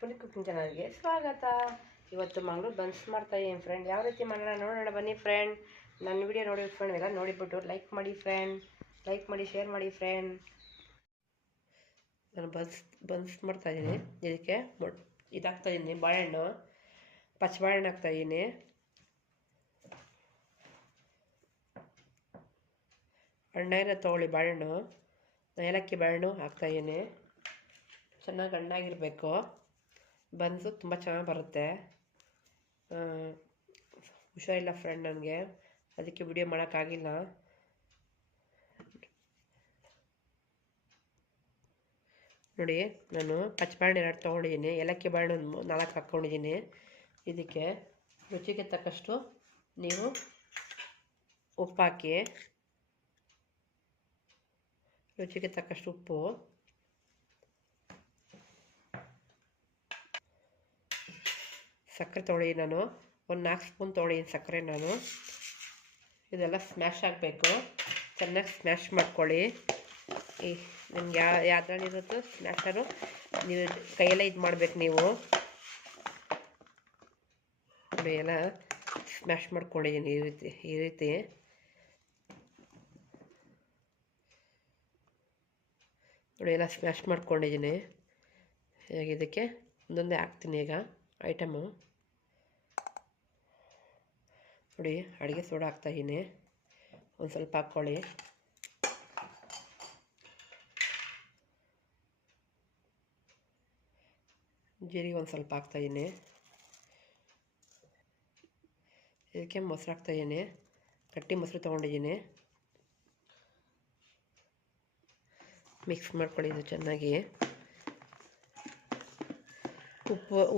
ಪುನಿ cooking ಚಾನಲ್ಗೆ ಸ್ವಾಗತ. ಇವತ್ತು ಮಂಗಳೂರು ಬನ್ಸ್ ಮಾಡ್ತಾ ಇದ್ದೀನಿ ಫ್ರೆಂಡ್. ಯಾವ ರೀತಿ ಮಾಡೋಣ ನೋಡೋಣ ಬನ್ನಿ ಫ್ರೆಂಡ್. ನನ್ನ ವಿಡಿಯೋ ನೋಡಿ ಫ್ರೆಂಡ್ ಎಲ್ಲ ನೋಡಿಬಿಟ್ಟು ಲೈಕ್ ಮಾಡಿ ಫ್ರೆಂಡ್, ಲೈಕ್ ಮಾಡಿ ಶೇರ್ ಮಾಡಿ ಫ್ರೆಂಡ್. ನಾನು ಬನ್ಸ್ ಮಾಡ್ತಾಯಿದ್ದೀನಿ. ಇದಕ್ಕೆ ಇದಾಗ್ತಾಯಿದ್ದೀನಿ, ಬಾಳೆಹಣ್ಣು, ಪಚ್ಚ ಬಾಳೆಹಣ್ಣು ಹಾಕ್ತಾಯಿದ್ದೀನಿ. ಹಣ್ಣಾಗಿರೋ ತೊಗೊಳ್ಳಿ ಬಾಳೆಹಣ್ಣು. ಏಲಕ್ಕಿ ಬಾಳೆಹಣ್ಣು ಹಾಕ್ತಾಯಿದ್ದೀನಿ. ಚೆನ್ನಾಗಿ ಹಣ್ಣಾಗಿರಬೇಕು. ಬನ್ಸು ತುಂಬ ಚೆನ್ನಾಗಿ ಬರುತ್ತೆ. ಹುಷಾರಿಲ್ಲ ಫ್ರೆಂಡ್ ನನಗೆ, ಅದಕ್ಕೆ ವಿಡಿಯೋ ಮಾಡೋಕ್ಕಾಗಿಲ್ಲ. ನೋಡಿ, ನಾನು ಪಚ್ಚ ಬಾಳೆಹಣ್ಣು 2 ತೊಗೊಂಡಿದ್ದೀನಿ, ಏಲಕ್ಕಿ ಬಾಳೆಹಣ್ಣು 4 ಹಾಕ್ಕೊಂಡಿದ್ದೀನಿ. ಇದಕ್ಕೆ ರುಚಿಗೆ ತಕ್ಕಷ್ಟು ನೀವು ಉಪ್ಪು ಹಾಕಿ, ರುಚಿಗೆ ತಕ್ಕಷ್ಟು ಉಪ್ಪು, ಸಕ್ಕರೆ ತೊಗೊಳ್ಳಿ. ನಾನು ಒಂದು 4 ಸ್ಪೂನ್ ತೊಗೊಳ್ಳಿದ್ದೀನಿ ಸಕ್ಕರೆ. ನಾನು ಇದೆಲ್ಲ ಸ್ಮ್ಯಾಶ್ ಆಗಬೇಕು. ಚೆನ್ನಾಗಿ ಸ್ಮ್ಯಾಶ್ ಮಾಡ್ಕೊಳ್ಳಿ. ನಿಮ್ಗೆ ಯಾವ್ದ್ರಲ್ಲಿರುತ್ತೋ ಸ್ಮ್ಯಾಶರು ನೀವು ಕೈಯಲ್ಲೇ ಇದು ಮಾಡ್ಬೇಕು. ನೀವು ನೋಡಿ ಎಲ್ಲ ಸ್ಮ್ಯಾಶ್ ಮಾಡ್ಕೊಂಡಿದ್ದೀನಿ ಈ ರೀತಿ ನೋಡಿ, ಎಲ್ಲ ಸ್ಮ್ಯಾಶ್ ಮಾಡ್ಕೊಂಡಿದ್ದೀನಿ. ಈಗ ಇದಕ್ಕೆ ಒಂದೊಂದೇ ಹಾಕ್ತೀನಿ. ಈಗ ಐಟಮು ನೋಡಿ, ಅಡುಗೆ ಸೋಡಾ ಹಾಕ್ತಾಯಿದ್ದೀನಿ, ಒಂದು ಸ್ವಲ್ಪ ಹಾಕ್ಕೊಳ್ಳಿ. ಜೀರಿಗೆ ಒಂದು ಸ್ವಲ್ಪ ಹಾಕ್ತಾಯಿದ್ದೀನಿ. ಇದಕ್ಕೆ ಮೊಸರು ಹಾಕ್ತಾಯಿದ್ದೀನಿ, ಗಟ್ಟಿ ಮೊಸರು ತೊಗೊಂಡಿದ್ದೀನಿ. ಮಿಕ್ಸ್ ಮಾಡ್ಕೊಳ್ಳಿ ಇದು ಚೆನ್ನಾಗಿ.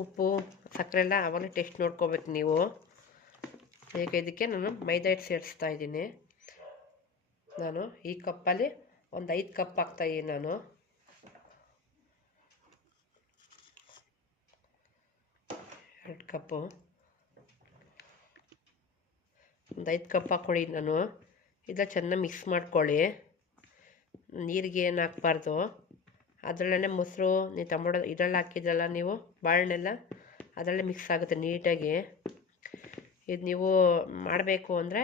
ಉಪ್ಪು ಸಕ್ಕರೆ ಎಲ್ಲ ಆವಾಗಲೇ ಟೇಸ್ಟ್ ನೋಡ್ಕೋಬೇಕು ನೀವು. ಈಗ ಇದಕ್ಕೆ ನಾನು ಮೈದಾ ಹಿಟ್ಟು ಸೇರಿಸ್ತಾ ಇದ್ದೀನಿ. ನಾನು ಈ ಕಪ್ಪಲ್ಲಿ ಒಂದು 5 ಕಪ್ ಹಾಕ್ತಾಯಿದ್ದೀನಿ. ನಾನು 2 ಕಪ್ಪು, ಒಂದು 5 ಕಪ್ ಹಾಕ್ಕೊಂಡಿದ್ದೀನಿ ನಾನು. ಇದೆಲ್ಲ ಚೆನ್ನಾಗಿ ಮಿಕ್ಸ್ ಮಾಡ್ಕೊಳ್ಳಿ. ನೀರಿಗೆ ಏನು ಹಾಕ್ಬಾರ್ದು. ಅದರಲ್ಲೇ ಮೊಸರು ನೀವು ಟೊಮೊಟೊ ಇದರಲ್ಲಿ ಹಾಕಿದ್ರಲ್ಲ ನೀವು ಬಾಳೆಹಣ್ಣೆಲ್ಲ, ಅದರಲ್ಲೇ ಮಿಕ್ಸ್ ಆಗುತ್ತೆ ನೀಟಾಗಿ. ಇದು ನೀವು ಮಾಡಬೇಕು ಅಂದರೆ,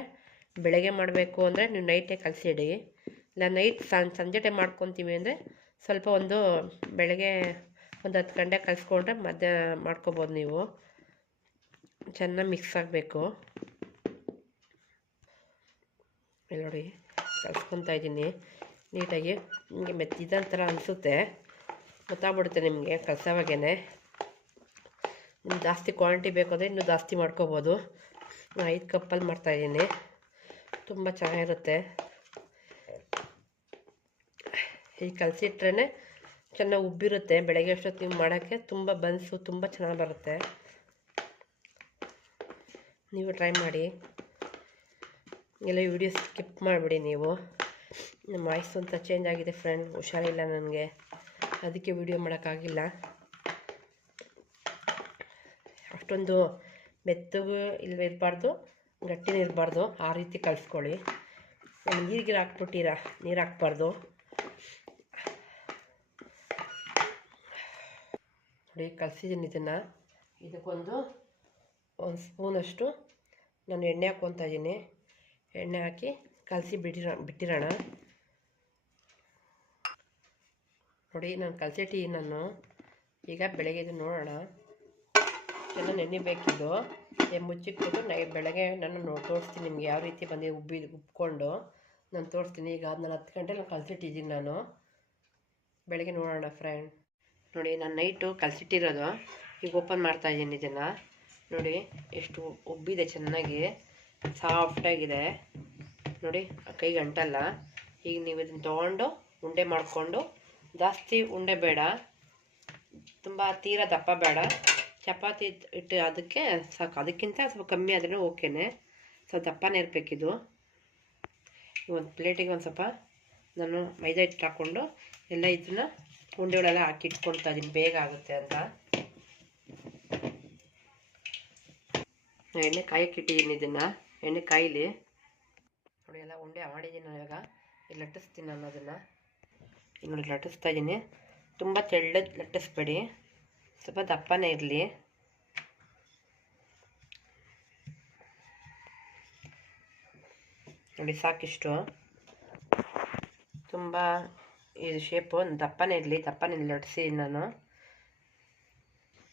ಬೆಳಗ್ಗೆ ಮಾಡಬೇಕು ಅಂದರೆ ನೀವು ನೈಟೇ ಕಲಸಿಡಿ. ಇಲ್ಲ ನೈಟ್ ಸಂಜೆ ಟೈಮ್ ಮಾಡ್ಕೊತೀವಿ ಅಂದರೆ ಸ್ವಲ್ಪ ಒಂದು ಬೆಳಗ್ಗೆ ಒಂದು 10 ಗಂಟೆ ಕಲಿಸ್ಕೊಂಡ್ರೆ ಮಧ್ಯಾಹ್ನ ಮಾಡ್ಕೊಬೋದು ನೀವು. ಚೆನ್ನಾಗಿ ಮಿಕ್ಸ್ ಆಗಬೇಕು. ಇಲ್ಲಿ ನೋಡಿ, ಕಲಿಸ್ಕೊತಾ ಇದ್ದೀನಿ ನೀಟಾಗಿ. ನಿಮಗೆ ಮೆತ್ತಿದ ಥರ ಅನಿಸುತ್ತೆ, ಗೊತ್ತಾಗ್ಬಿಡುತ್ತೆ ನಿಮಗೆ ಕಲಸೋವಾಗೇ. ನಿಮ್ಗೆ ಜಾಸ್ತಿ ಕ್ವಾಂಟಿಟಿ ಬೇಕಾದರೆ ಇನ್ನೂ ಜಾಸ್ತಿ ಮಾಡ್ಕೋಬೋದು. ನಾನು 5 ಕಪ್ಪಲ್ಲಿ ಮಾಡ್ತಾಯಿದ್ದೀನಿ. ತುಂಬ ಚೆನ್ನಾಗಿರುತ್ತೆ. ಈಗ ಕಲಸಿಟ್ರೇ ಚೆನ್ನಾಗಿ ಉಬ್ಬಿರುತ್ತೆ. ಬೆಳಗ್ಗೆ ಅಷ್ಟೊತ್ತು ನೀವು ಮಾಡೋಕ್ಕೆ ತುಂಬ ಬನ್ಸು ತುಂಬ ಚೆನ್ನಾಗಿ ಬರುತ್ತೆ. ನೀವು ಟ್ರೈ ಮಾಡಿ. ಎಲ್ಲ ವಿಡಿಯೋ ಸ್ಕಿಪ್ ಮಾಡಿಬಿಡಿ ನೀವು. ನಮ್ಮ ವಾಯ್ಸ್ ಅಂತ ಚೇಂಜ್ ಆಗಿದೆ ಫ್ರೆಂಡ್, ಹುಷಾರಿಲ್ಲ ನನಗೆ, ಅದಕ್ಕೆ ವಿಡಿಯೋ ಮಾಡೋಕ್ಕಾಗಿಲ್ಲ. ಅಷ್ಟೊಂದು ಮೆತ್ತಗೂ ಇರಬಾರ್ದು, ಗಟ್ಟಿನೂ ಇರಬಾರ್ದು, ಆ ರೀತಿ ಕಲಿಸ್ಕೊಳ್ಳಿ. ನೀರಿಗೆ ಹಾಕ್ಬಿಟ್ಟಿರ, ನೀರು ಹಾಕ್ಬಾರ್ದು. ನೋಡಿ, ಕಲಸಿದ್ದೀನಿ ಇದನ್ನು. ಇದಕ್ಕೊಂದು 1 ಸ್ಪೂನಷ್ಟು ನಾನು ಎಣ್ಣೆ ಹಾಕ್ಕೊತಾ ಇದ್ದೀನಿ. ಎಣ್ಣೆ ಹಾಕಿ ಕಲಸಿ ಬಿಟ್ಟಿರೋಣ. ನೋಡಿ, ನಾನು ಕಲಸಿಟ್ಟಿದ್ದೀನಿ. ನಾನು ಈಗ ಬೆಳಗ್ಗೆ ಇದು ನೋಡೋಣ. ಚೆನ್ನಾಗಿ ನೆನೆಬೇಕಿದ್ದು. ಮುಚ್ಚಿಟ್ಬಿಟ್ಟು ಬೆಳಗ್ಗೆ ನಾನು ತೋರಿಸ್ತೀನಿ ನಿಮ್ಗೆ ಯಾವ ರೀತಿ ಬಂದು ಉಬ್ಕೊಂಡು ನಾನು ತೋರಿಸ್ತೀನಿ. ಈಗ ನಾನು 10 ಗಂಟೆಲಿ ಕಲಸಿಟ್ಟಿದ್ದೀನಿ. ನಾನು ಬೆಳಗ್ಗೆ ನೋಡೋಣ ಫ್ರೆಂಡ್. ನೋಡಿ, ನಾನು ನೈಟು ಕಲಸಿಟ್ಟಿರೋದು ಈಗ ಓಪನ್ ಮಾಡ್ತಾಯಿದ್ದೀನಿ. ಇದನ್ನು ನೋಡಿ, ಎಷ್ಟು ಉಬ್ಬಿದೆ, ಚೆನ್ನಾಗಿ ಸಾಫ್ಟಾಗಿದೆ. ನೋಡಿ, ಕೈಗೆ ಅಂಟಲ್ಲ. ಈಗ ನೀವು ಇದನ್ನು ತೊಗೊಂಡು ಉಂಡೆ ಮಾಡಿಕೊಂಡು, ಜಾಸ್ತಿ ಉಂಡೆ ಬೇಡ, ತುಂಬ ತೀರಾ ದಪ್ಪ ಬೇಡ. ಚಪಾತಿ ಇಟ್ಟು ಅದಕ್ಕೆ ಸಾಕು, ಅದಕ್ಕಿಂತ ಸ್ವಲ್ಪ ಕಮ್ಮಿ ಆದ್ರೂ ಓಕೆನೆ. ಸ್ವಲ್ಪ ದಪ್ಪನೇ ಇರಬೇಕಿದು. ಒಂದು ಪ್ಲೇಟಿಗೆ ಒಂದು ಸ್ವಲ್ಪ ನಾನು ಮೈದಾ ಹಿಟ್ಟು ಹಾಕ್ಕೊಂಡು ಎಲ್ಲ ಇದನ್ನು ಉಂಡೆಗಳೆಲ್ಲ ಹಾಕಿ ಇಟ್ಕೊಳ್ತಾ ಇದ್ದೀನಿ, ಬೇಗ ಆಗುತ್ತೆ ಅಂತ. ಎಣ್ಣೆ ಕಾಯಕ್ಕೆ ಇಟ್ಟಿದ್ದೀನಿ. ಇದನ್ನು ಎಣ್ಣೆ ಕಾಯಿಲಿ. ನೋಡಿ, ಎಲ್ಲ ಉಂಡೆ ಮಾಡಿದ್ದೀನಿ. ಇವಾಗ ಇಲ್ಲಿ ಲಟ್ಟಿಸ್ತೀನಿ ನಾನು ಅದನ್ನು. ನೋಡಿ, ಲಟ್ಟಿಸ್ತಾ ಇದ್ದೀನಿ. ತುಂಬ ತೆಳ್ಳಗೆ ಲಟ್ಟಿಸ್ಬೇಡಿ, ಸ್ವಲ್ಪ ದಪ್ಪನೇ ಇರಲಿ. ನೋಡಿ ಸಾಕಿಷ್ಟು. ತುಂಬ ಇದು ಶೇಪು ದಪ್ಪನೇ ಇರಲಿ. ದಪ್ಪನೇ ಲಟ್ಟಿಸಿ ನಾನು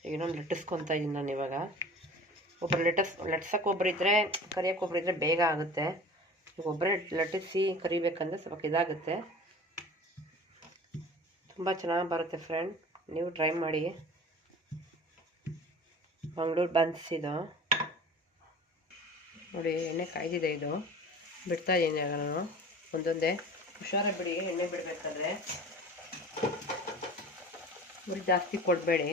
ಇನ್ನೊಂದು ಲಟ್ಟಿಸ್ಕೊತಾ ಇದ್ದೀನಿ ನಾನು ಇವಾಗ. ಒಬ್ಬರು ಲಟ್ಸೋಕೆ ಒಬ್ಬರು ಇದ್ದರೆ ಕರಿಯೋಕೆ ಒಬ್ಬರು ಇದ್ದರೆ ಬೇಗ ಆಗುತ್ತೆ. ಒಬ್ಬರೇ ಲಟ್ಟಿಸಿ ಕರಿಬೇಕಂದ್ರೆ ಸ್ವಲ್ಪ ಇದಾಗುತ್ತೆ. ತುಂಬ ಚೆನ್ನಾಗಿ ಬರುತ್ತೆ ಫ್ರೆಂಡ್, ನೀವು ಟ್ರೈ ಮಾಡಿ. ಮಂಗಳೂರು ಬನ್ಸ್ ಇದು ನೋಡಿ. ಎಣ್ಣೆ ಕಾಯ್ದಿದೆ, ಇದು ಬಿಡ್ತಾ ಇದ್ದೀನಿ ಆಗ ನಾನು ಒಂದೊಂದೇ. ಹುಷಾರ ಬಿಡಿ ಎಣ್ಣೆ ಬಿಡಬೇಕಾದ್ರೆ, ಉರಿ ಜಾಸ್ತಿ ಕೊಡಬೇಡಿ.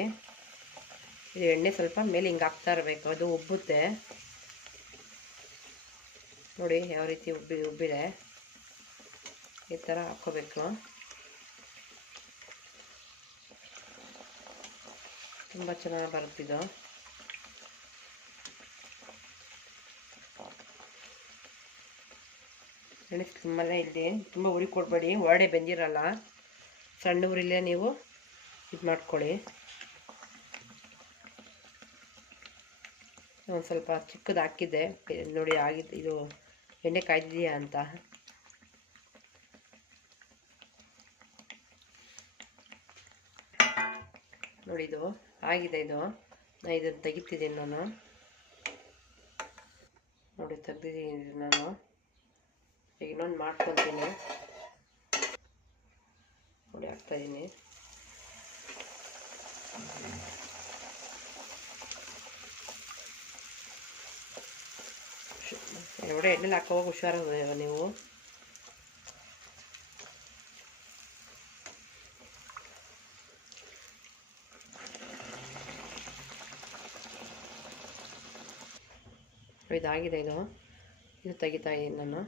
ಇದು ಎಣ್ಣೆ ಸ್ವಲ್ಪ ಮೇಲೆ ಹಿಂಗೆ ಹಾಕ್ತಾ ಇರಬೇಕು, ಅದು ಉಬ್ಬುತ್ತೆ ನೋಡಿ. ಯಾವ ರೀತಿ ಉಬ್ಬಿದೆ ಈ ಥರ ಹಾಕ್ಕೋಬೇಕು. ತುಂಬ ಚೆನ್ನಾಗಿ ಬರುತ್ತಿದ್ದು. ಎಣ್ಣೆ ತುಂಬನೇ ಇಲ್ಲಿ, ತುಂಬ ಉರಿ ಕೊಡಬೇಡಿ, ಒಳಗಡೆ ಬೆಂದಿರಲ್ಲ. ಸಣ್ಣ ಉರಿಲೇ ನೀವು ಇದು ಮಾಡ್ಕೊಳ್ಳಿ. ಒಂದು ಸ್ವಲ್ಪ ಚಿಕ್ಕದು ಹಾಕಿದ್ದೆ ನೋಡಿ, ಆಗಿದ್ದು ಇದು ಎಣ್ಣೆ ಕಾಯ್ದಿದೆಯಾ ಅಂತ. ನೋಡಿ ಇದು ಆಗಿದೆ. ನಾನು ಇದನ್ನು ತೆಗಿತಿದ್ದೀನಿ ನಾನು ನೋಡಿ, ತೆಗ್ದಿದ್ದೀನಿ ನಾನು. ಈಗ ಇನ್ನೊಂದು ಮಾಡ್ಕೊತೀನಿ ನೋಡಿ, ಹಾಕ್ತಾಯಿದ್ದೀನಿ. ಎವಡೆ ಎಣ್ಣೆಲಿ ಹಾಕೋವಾಗ ಹುಷಾರಾಗ ನೀವು. ಇದಾಗಿದೆ, ಇದು ತೆಗಿತಾ ಇದ್ದೀನಿ ನಾನು.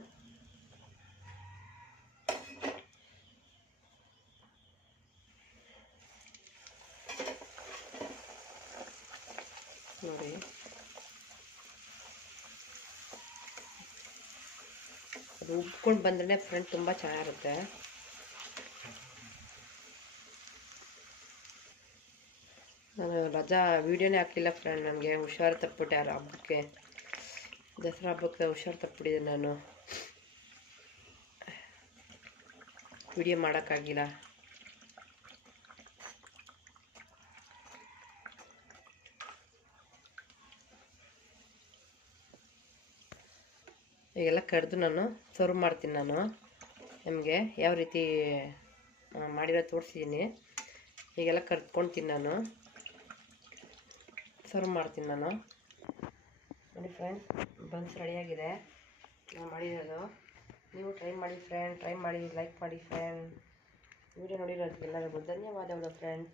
ನೋಡಿ ಅದು ಉಬ್ಕೊಂಡು ಬಂದ್ರೆ ಫ್ರೆಂಡ್ ತುಂಬ ಚೆನ್ನಾಗಿರುತ್ತೆ. ನಾನು ರಜಾ ವೀಡಿಯೋನೇ ಹಾಕಿಲ್ಲ ಫ್ರೆಂಡ್, ನನಗೆ ಹುಷಾರು ತಪ್ಪಿಬಿಟ್ಟೆ. ಯಾರು ಹಬ್ಬಕ್ಕೆ, ದಸರಾ ಹಬ್ಬಕ್ಕೆ ಹುಷಾರು ತಪ್ಪಿಬಿಟ್ಟಿದ್ದೆ ನಾನು, ವಿಡಿಯೋ ಮಾಡೋಕ್ಕಾಗಿಲ್ಲ. ಈಗೆಲ್ಲ ಕರೆದು ನಾನು ಸರ್ವ್ ಮಾಡ್ತೀನಿ. ನಾನು ನಿಮಗೆ ಯಾವ ರೀತಿ ಮಾಡಿರೋ ತೋರಿಸಿದ್ದೀನಿ. ಈಗೆಲ್ಲ ಕರ್ದ್ಕೊಳ್ತೀನಿ, ನಾನು ಸರ್ವ್ ಮಾಡ್ತೀನಿ ನಾನು. ನೋಡಿ ಫ್ರೆಂಡ್, ಬನ್ಸ್ ರೆಡಿಯಾಗಿದೆ ನಾನು ಮಾಡಿರೋದು. ನೀವು ಟ್ರೈ ಮಾಡಿ ಫ್ರೆಂಡ್, ಟ್ರೈ ಮಾಡಿ, ಲೈಕ್ ಮಾಡಿ ಫ್ರೆಂಡ್. ವಿಡಿಯೋ ನೋಡಿರೋದಕ್ಕೆಲ್ಲರಿಗೂ ಧನ್ಯವಾದಗಳು ಫ್ರೆಂಡ್.